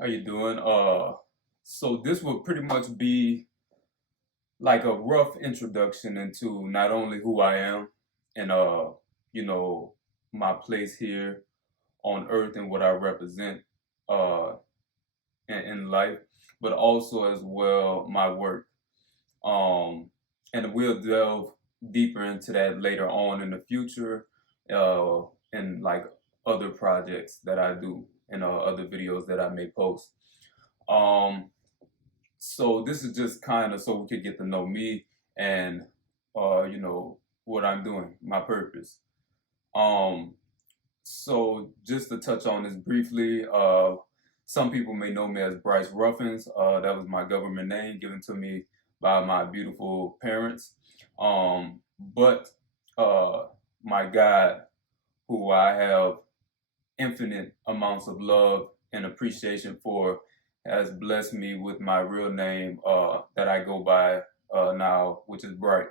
How you doing? So this will pretty much be like a rough introduction into not only who I am and you know, my place here on earth and what I represent uh in life, but also as well my work. Um and we'll delve deeper into that later on in the future, uh and like other projects that I do and other videos that I may post. Um So this is just kind of so we could get to know me and what I'm doing, my purpose. Um so just to touch on this briefly, some people may know me as Bryce Ruffins. That was my government name given to me by my beautiful parents. But my God, who I have infinite amounts of love and appreciation for, has blessed me with my real name that I go by now, which is BRYT.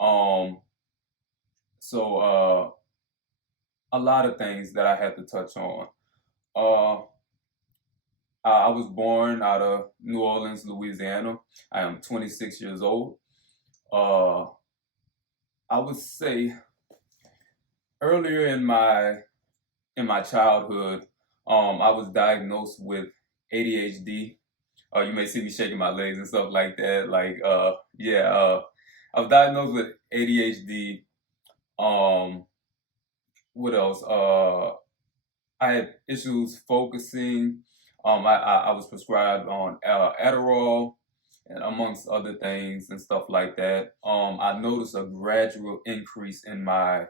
Um, so a lot of things that I have to touch on. Uh, I was born out of New Orleans, Louisiana. I am 26 years old. Uh, I would say earlier in my childhood, I was diagnosed with ADHD. You may see me shaking my legs and stuff like that. I was diagnosed with ADHD. Um, what else? I had issues focusing. I was prescribed on Adderall and amongst other things and stuff like that. I noticed a gradual increase in my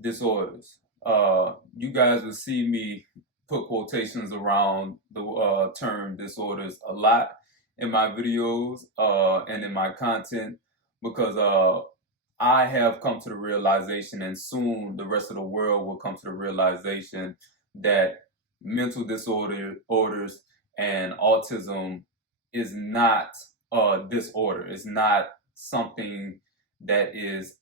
disorders. You guys will see me put quotations around the term disorders a lot in my videos and in my content because I have come to the realization, and soon the rest of the world will come to the realization that mental disorders and autism is not a disorder. It's not something that is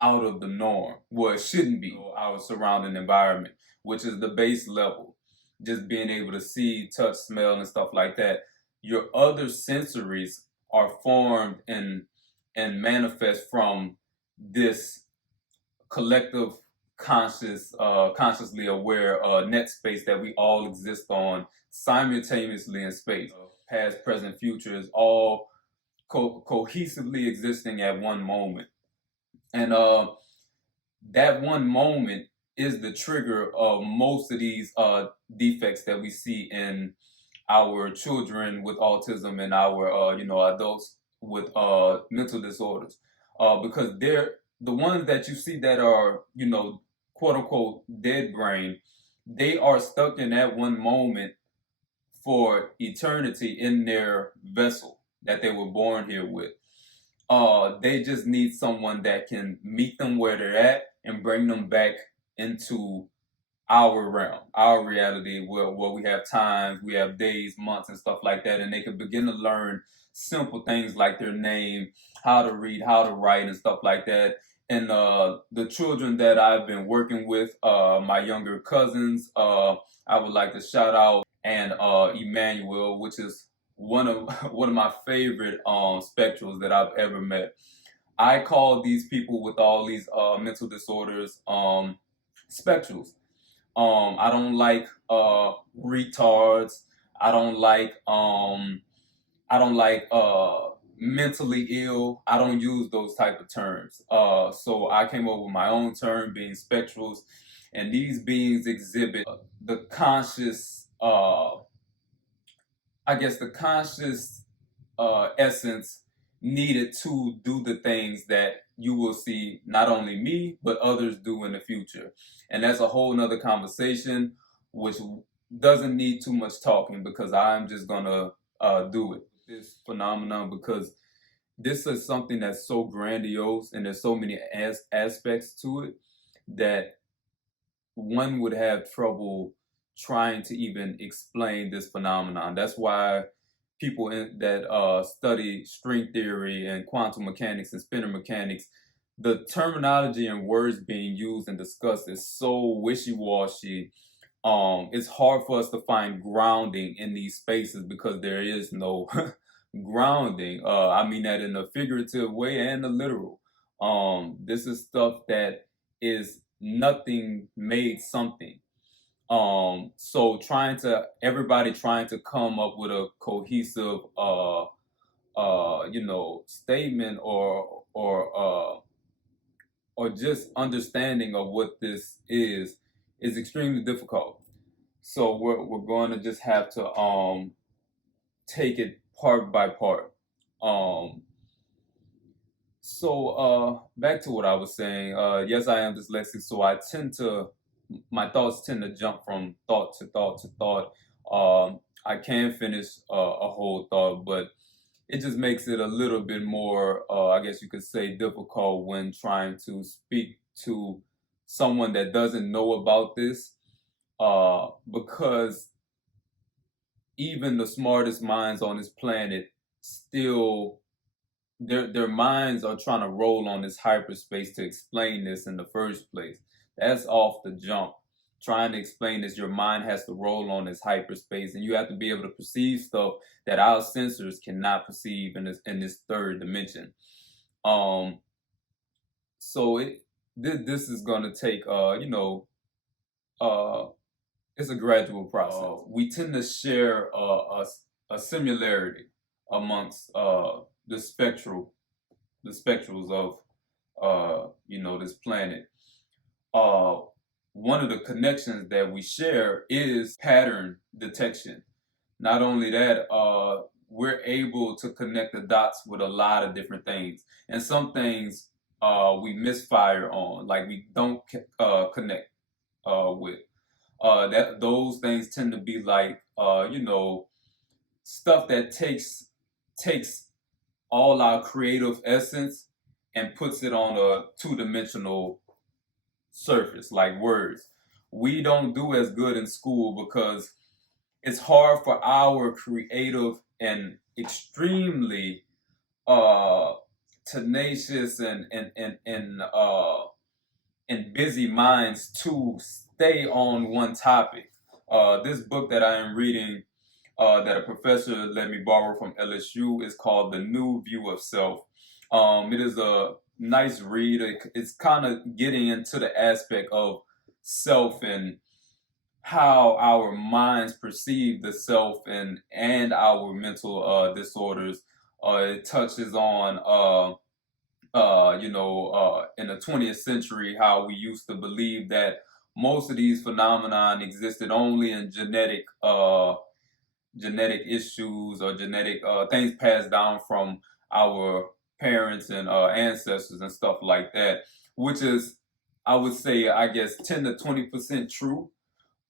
out of the norm. Well, it shouldn't be our surrounding environment, which is the base level. Just being able to see, touch, smell, and stuff like that. Your other sensories are formed and manifest from this collective consciously aware net space that we all exist on simultaneously in space. Past, present, future is all cohesively existing at one moment. And that one moment is the trigger of most of these defects that we see in our children with autism and our adults with mental disorders, because they're the ones that you see that are quote unquote dead brain. They are stuck in that one moment for eternity in their vessel that they were born here with. They just need someone that can meet them where they're at and bring them back into our realm, our reality, where we have times, we have days, months, and stuff like that, and they can begin to learn simple things like their name, how to read, how to write, and stuff like that. And the children that I've been working with, my younger cousins, I would like to shout out and Emmanuel, which is one of one of my favorite spectrals that I've ever met. I call these people with all these mental disorders spectrals. I don't like retards. I don't like mentally ill. I don't use those type of terms. So I came up with my own term, being spectrals, and these beings exhibit the conscious, I guess, the conscious essence needed to do the things that you will see not only me but others do in the future. And that's a whole nother conversation which doesn't need too much talking, because I'm just gonna do it, this phenomenon, because this is something that's so grandiose and there's so many aspects to it that one would have trouble trying to even explain this phenomenon. That's why people that study string theory and quantum mechanics and spinor mechanics, the terminology and words being used and discussed is so wishy-washy it's hard for us to find grounding in these spaces because there is no grounding. I mean that in a figurative way and a literal. This is stuff that is nothing made something. So everybody trying to come up with a cohesive statement or just understanding of what this is extremely difficult. So we're going to just have to take it part by part. Um, Back to what I was saying. Yes, I am dyslexic, so my thoughts tend to jump from thought to thought to thought. I can finish a whole thought, but it just makes it a little bit more, I guess you could say, difficult when trying to speak to someone that doesn't know about this, because even the smartest minds on this planet still their minds are trying to roll on this hyperspace to explain this in the first place. That's off the jump. Trying to explain this, your mind has to roll on this hyperspace, and you have to be able to perceive stuff that our sensors cannot perceive in this third dimension. Um, so this is going to take uh, it's a gradual process. We tend to share a similarity amongst the spectral the spectrals of this planet. Uh, One of the connections that we share is pattern detection. Not only that, we're able to connect the dots with a lot of different things, and some things we misfire on, like we don't connect with. That those things tend to be like stuff that takes all our creative essence and puts it on a two-dimensional surface, like words. We don't do as good in school because it's hard for our creative and extremely uh, tenacious and busy minds to stay on one topic. This book that I am reading, that a professor let me borrow from LSU, is called The New View of Self. It is a nice read. It's kind of getting into the aspect of self and how our minds perceive the self and our mental disorders. It touches on in the 20th century, how we used to believe that most of these phenomenon existed only in genetic issues or genetic things passed down from our parents and ancestors and stuff like that, which is, I would say, I guess 10 to 20% true.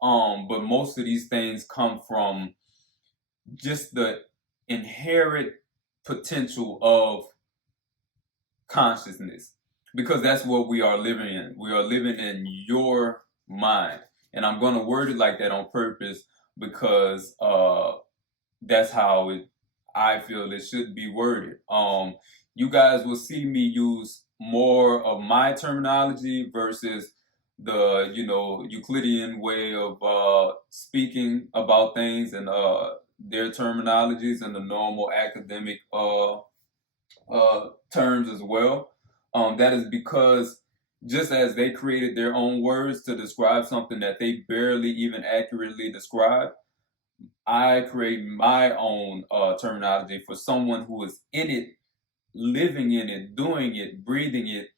But most of these things come from just the inherent potential of consciousness, because that's what we are living in. We are living in your mind, and I'm going to word it like that on purpose because that's how I feel it should be worded. You guys will see me use more of my terminology versus the Euclidean way of speaking about things, and their terminologies and the normal academic terms as well. That is because just as they created their own words to describe something that they barely even accurately describe, I create my own terminology for someone who is in it, living in it, doing it, breathing it.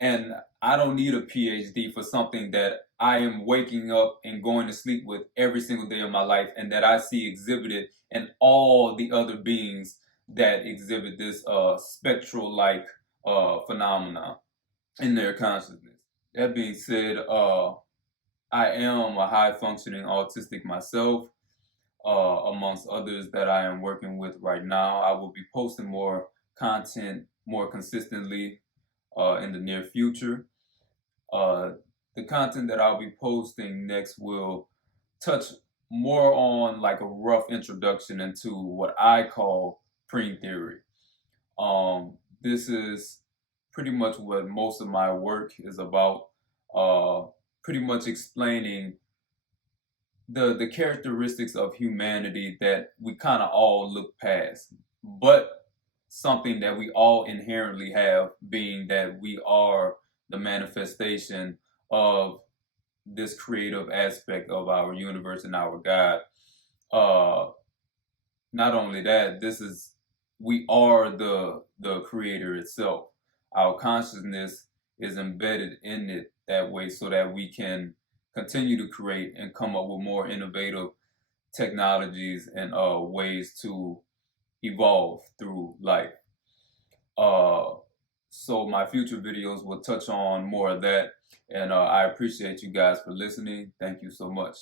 And I don't need a PhD for something that I am waking up and going to sleep with every single day of my life, and that I see exhibited in all the other beings that exhibit this spectral like phenomena in their consciousness. That being said, I am a high functioning autistic myself, amongst others that I am working with right now. I will be posting more content more consistently in the near future. Uh, the content that I'll be posting next will touch more on like a rough introduction into what I call Preen Theory. This is pretty much what most of my work is about. Pretty much explaining the characteristics of humanity that we kind of all look past, but something that we all inherently have, being that we are the manifestation of this creative aspect of our universe and our God. Uh, Not only that, we are the creator itself. Our consciousness is embedded in it that way so that we can continue to create and come up with more innovative technologies and ways to evolve through life. Uh, so my future videos will touch on more of that, and I appreciate you guys for listening. Thank you so much.